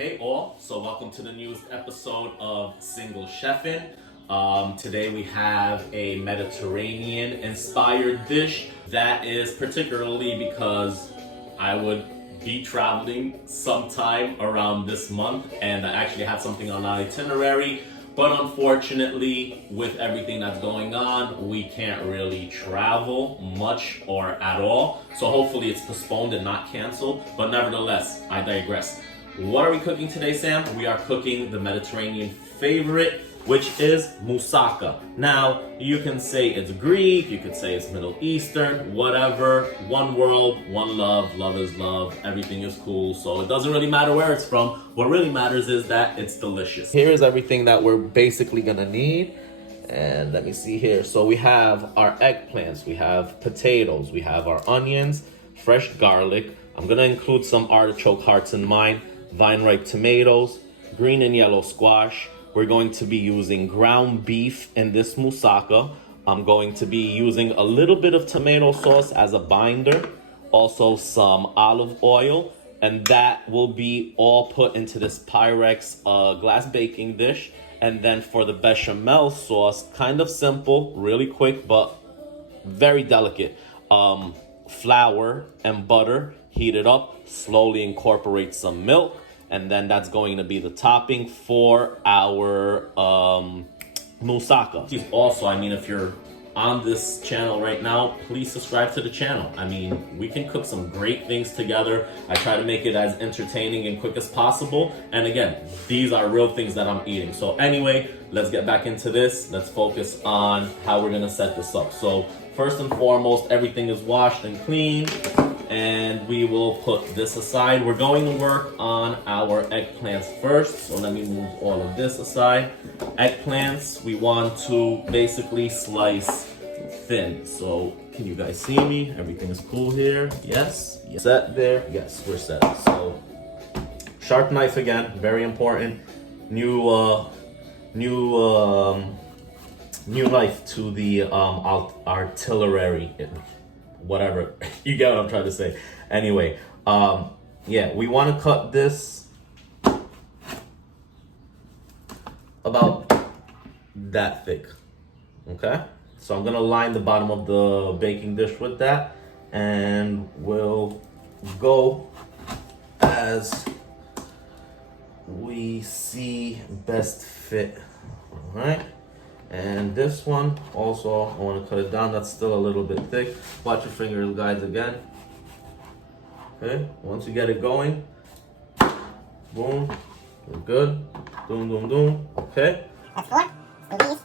Hey all, so welcome to the newest episode of Single Chefin'. Today we have a Mediterranean inspired dish that is particularly because I would be traveling sometime around this month and I actually had something on our itinerary, but unfortunately with everything that's going on, we can't really travel much or at all. So hopefully it's postponed and not canceled, but nevertheless, I digress. What are we cooking today, Sam? We are cooking the Mediterranean favorite, which is Musaka. Now, you can say it's Greek, you could say it's Middle Eastern, whatever. One world, one love, love is love, everything is cool. So it doesn't really matter where it's from. What really matters is that it's delicious. Here is everything that we're basically gonna need. And let me see here. So we have our eggplants, we have potatoes, we have our onions, fresh garlic. I'm gonna include some artichoke hearts in mine, vine ripe tomatoes, green and yellow squash. We're going to be using ground beef in this moussaka. I'm going to be using a little bit of tomato sauce as a binder, also some olive oil, and that will be all put into this Pyrex glass baking dish. And then for the bechamel sauce, kind of simple, really quick, but very delicate. Flour and butter, heat it up, slowly incorporate some milk, and then that's going to be the topping for our moussaka. Also, I mean, if you're on this channel right now, please subscribe to the channel. I mean, we can cook some great things together. I try to make it as entertaining and quick as possible. And again, these are real things that I'm eating. So anyway, let's get back into this. Let's focus on how we're gonna set this up. So first and foremost, everything is washed and clean, and we will put this aside. We're going to work on our eggplants first, so let me move all of this aside. Eggplants, we want to basically slice thin. So can you guys see me? Everything is cool here. Yes. Set there. Yes, we're set. So sharp knife again, very important. New knife to the artillery, whatever. You get what I'm trying to say. Anyway, yeah, we want to cut this about that thick. Okay, so I'm gonna line the bottom of the baking dish with that, and we'll go as we see best fit. All right. And this one also, I want to cut it down. That's still a little bit thick. Watch your fingers, guys, again. Okay, once you get it going, boom, we're good. Boom, boom, boom. Okay. That's 4. Let's do these.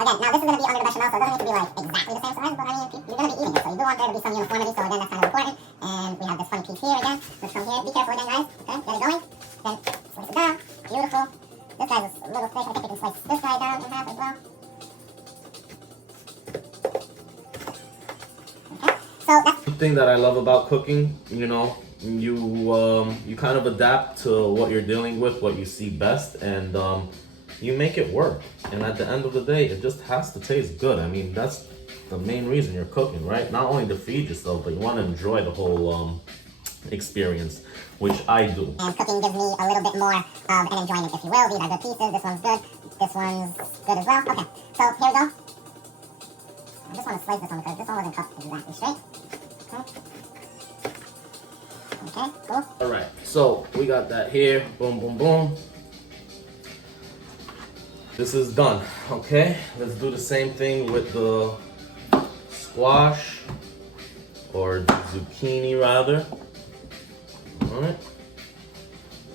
Again, now this is going to be under the bechamel, so it doesn't need to be like exactly the same size, but I mean, you're going to be eating it, so you do want there to be some uniformity, so again, that's kind of important. And we have this funny piece here again, which from here, be careful again, guys. Okay, get it going. Then slice it down. Beautiful. This guy's a little thick. I think we can slice this guy down in half as well. Okay, so that's The thing that I love about cooking, you know, you kind of adapt to what you're dealing with, what you see best, and you make it work. And at the end of the day, it just has to taste good. I mean, that's the main reason you're cooking, right? Not only to feed yourself, but you want to enjoy the whole experience, which I do. And cooking gives me a little bit more of an enjoyment, if you will. These are good pieces. This one's good. This one's good as well. Okay, so here we go. I just want to slice this one because this one wasn't cut exactly straight. Okay, cool. All right, so we got that here. Boom, boom, boom. This is done. Okay, let's do the same thing with the squash, or zucchini rather. All right,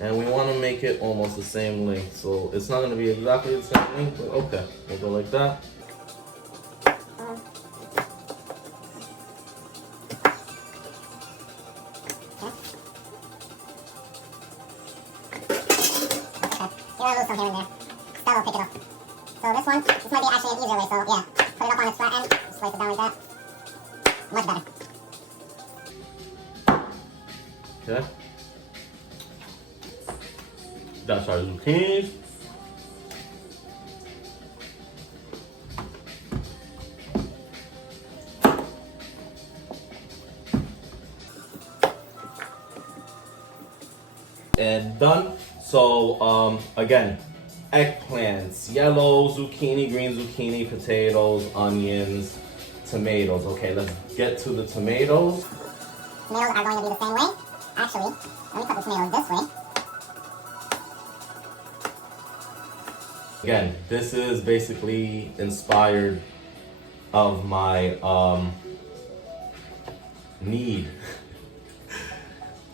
and we want to make it almost the same length, so it's not going to be exactly the same length, but okay, we'll go like that. You're gonna lose some here and there. That will pick it up. So this one, this might be actually an easier way, so yeah, put it up on its flat end, just slice it down like that. Much better. Okay. That's our zucchinis. and done. So again, eggplants, yellow zucchini, green zucchini, potatoes, onions, tomatoes. Okay, let's get to the tomatoes. Tomatoes are going to be the same way. Actually, let me put the tomatoes this way. Again, this is basically inspired of my need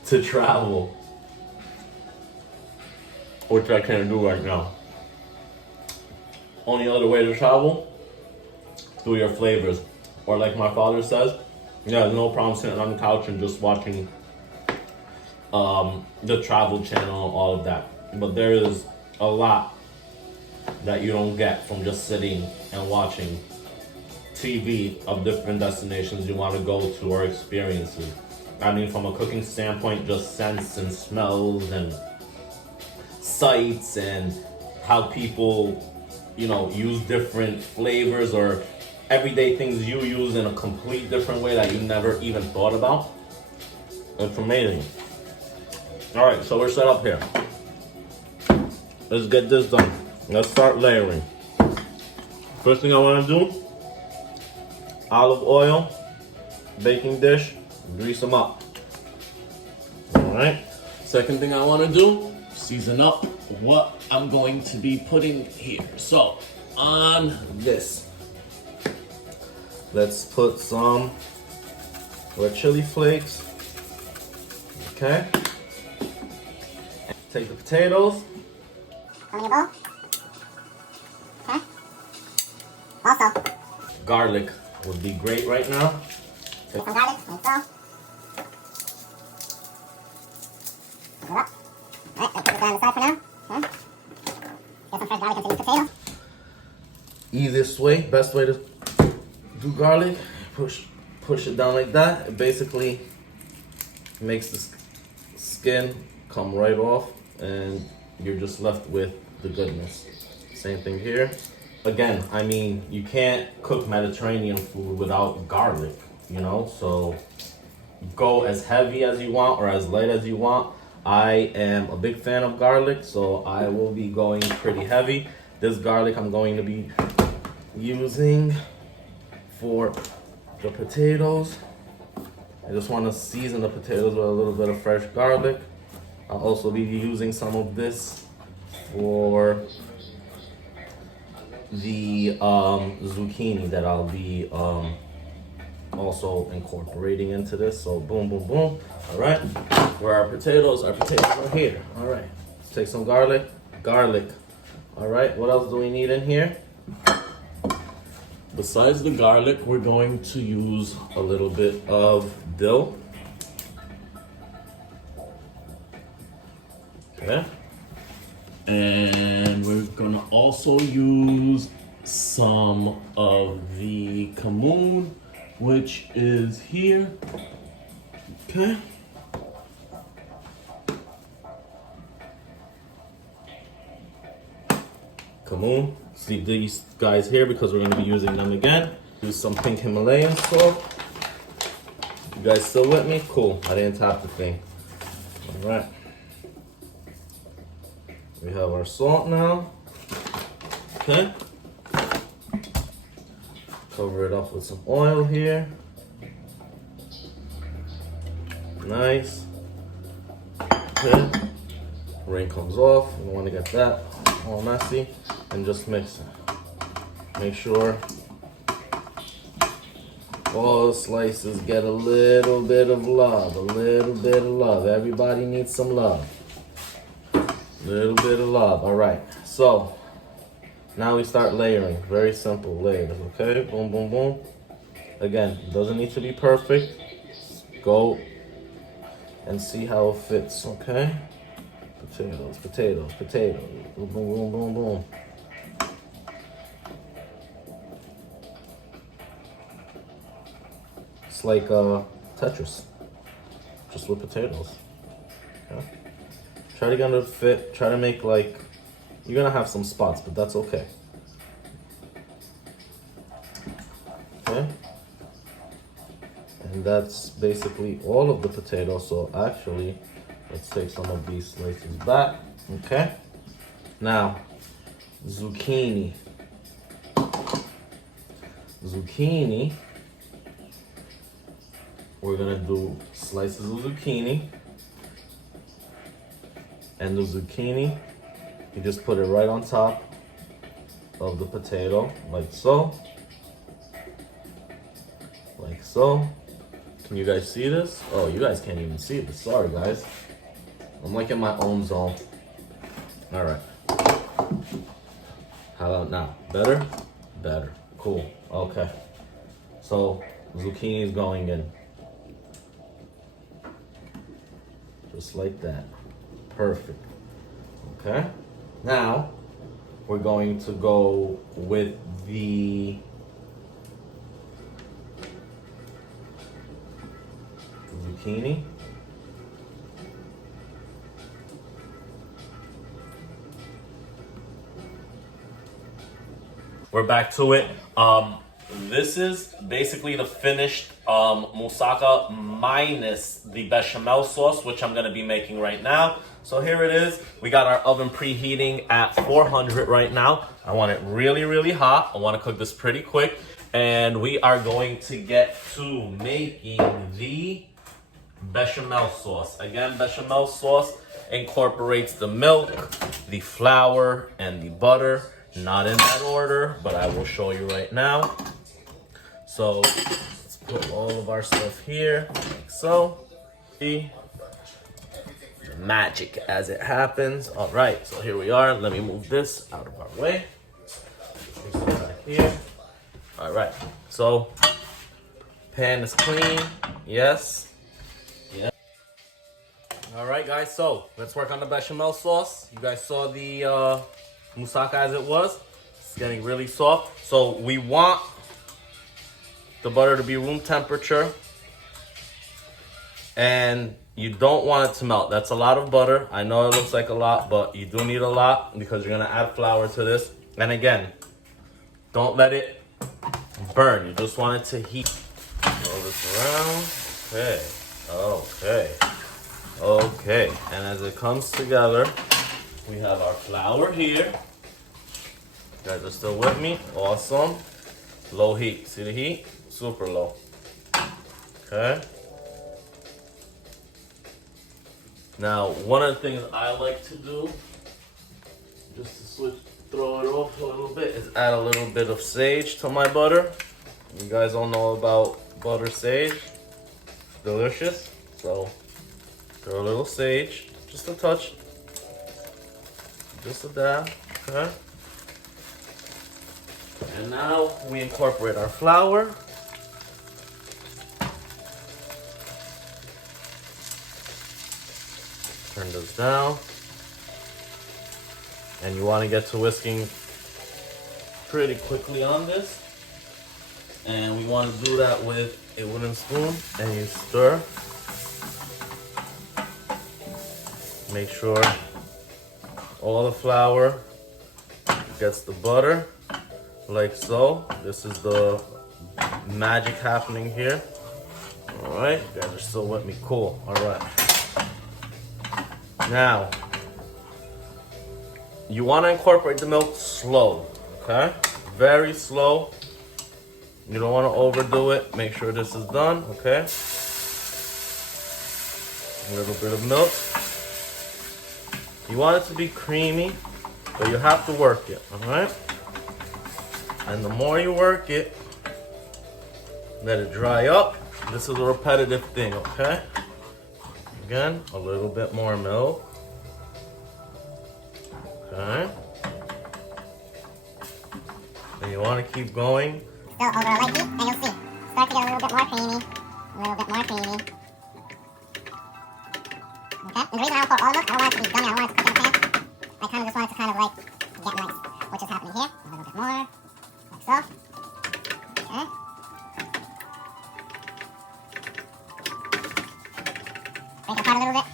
to travel, which I can't do right now. Only other way to travel, through your flavors. Or like my father says, yeah, there's no problem sitting on the couch and just watching the travel channel, all of that. But there is a lot that you don't get from just sitting and watching TV of different destinations you want to go to or experiences. I mean, from a cooking standpoint, just scents and smells and sights and how people, you know, use different flavors or everyday things you use in a complete different way that you never even thought about. It's amazing. All right, so we're set up here. Let's get this done. Let's start layering. First thing I want to do, olive oil, baking dish, grease them up. All right. Second thing I want to do, season up what I'm going to be putting here. So on this, let's put some red chili flakes. Okay. Take the potatoes. Put in your bowl. Okay. Also, Garlic would be great right now. get some garlic, like so. Put it up. Alright, let's put it on the side for now. Okay. Get some fresh garlic into each potato. Easiest way, best way to do garlic, push it down like that. It basically makes the skin come right off and you're just left with the goodness. Same thing here. Again, I mean, you can't cook Mediterranean food without garlic, you know? So go as heavy as you want or as light as you want. I am a big fan of garlic, so I will be going pretty heavy. This garlic I'm going to be using for the potatoes. I just want to season the potatoes with a little bit of fresh garlic. I'll also be using some of this for the zucchini that I'll be also incorporating into this. So boom, boom, boom. All right, where are our potatoes? Our potatoes are here. All right, let's take some garlic. All right, what else do we need in here? Besides the garlic, we're going to use a little bit of dill. Okay. And we're gonna also use some of the cumin, which is here. Okay. Cumin. See these guys here because we're gonna be using them again. Use some pink Himalayan salt. You guys still with me? Cool. I didn't tap the thing. All right. We have our salt now. Okay. Cover it up with some oil here. Nice. Okay. Rain comes off. We don't want to get that all messy. And just mix it. Make sure all the slices get a little bit of love. Everybody needs some love. Little bit of love. All right. So now we start layering. Very simple layers. Okay. Boom, boom, boom. Again, doesn't need to be perfect. Go and see how it fits. Okay. Potatoes. Boom, boom, boom, boom, boom. It's like Tetris, just with potatoes. Okay. Try to get it to fit. Try to make like, you're gonna have some spots, but that's okay. Okay. And that's basically all of the potatoes. So actually, Let's take some of these slices back. Okay. Now, zucchini. Zucchini. We're gonna do slices of zucchini. And the zucchini, you just put it right on top of the potato, like so. Like so. Can you guys see this? Oh, you guys can't even see this. Sorry, guys. I'm like in my own zone. All right. How about now? Better? Better. Cool. Okay. So, zucchini is going in. Just like that. Perfect. Okay. Now, we're going to go with the zucchini. We're back to it. This is basically the finished Musaka minus the bechamel sauce, which I'm gonna be making right now. So here it is. We got our oven preheating at 400 right now. I want it really, really hot. I want to cook this pretty quick. And we are going to get to making the bechamel sauce. Again, bechamel sauce incorporates the milk, the flour, and the butter. Not in that order, but I will show you right now. So let's put all of our stuff here, like so. See? Magic as it happens. All right, so here we are. Let me move this out of our way. Place it back here. All right, so pan is clean. Yes. Yeah. All right, guys, so let's work on the bechamel sauce. You guys saw the Musaka as it was. It's getting really soft. So we want the butter to be room temperature. And you don't want it to melt. That's a lot of butter. I know it looks like a lot, but you do need a lot because you're gonna add flour to this. And again, don't let it burn. You just want it to heat. Roll this around. Okay. Okay. Okay. And as it comes together, we have our flour here. You guys are still with me? Awesome. Low heat. See the heat? Super low. Okay. Now, one of the things I like to do, just to throw it off a little bit, is add a little bit of sage to my butter. You guys all know about butter sage. It's delicious. So, throw a little sage, just a touch. Just a dab, okay? And now we incorporate our flour. Turn this down. And you want to get to whisking pretty quickly on this. And we want to do that with a wooden spoon. And you stir. Make sure all the flour gets the butter, like so. This is the magic happening here. All right, you guys are still with me. Cool. All right. Now, you want to incorporate the milk slow, okay? Very slow. You don't want to overdo it. Make sure this is done, okay? A little bit of milk. You want it to be creamy, but you have to work it, all right? And the more you work it, let it dry up. This is a repetitive thing, okay? Again, a little bit more milk. Okay. And you want to keep going. Still over a light heat, and you'll see. Start to get a little bit more creamy. A little bit more creamy. Okay? And the reason I don't pour all the milk, I don't want it to be gummy. I don't want it to cook in the pan. I kind of just want it to kind of like get nice. Which is happening here. A little bit more. Like so. Okay. Break it apart a little bit.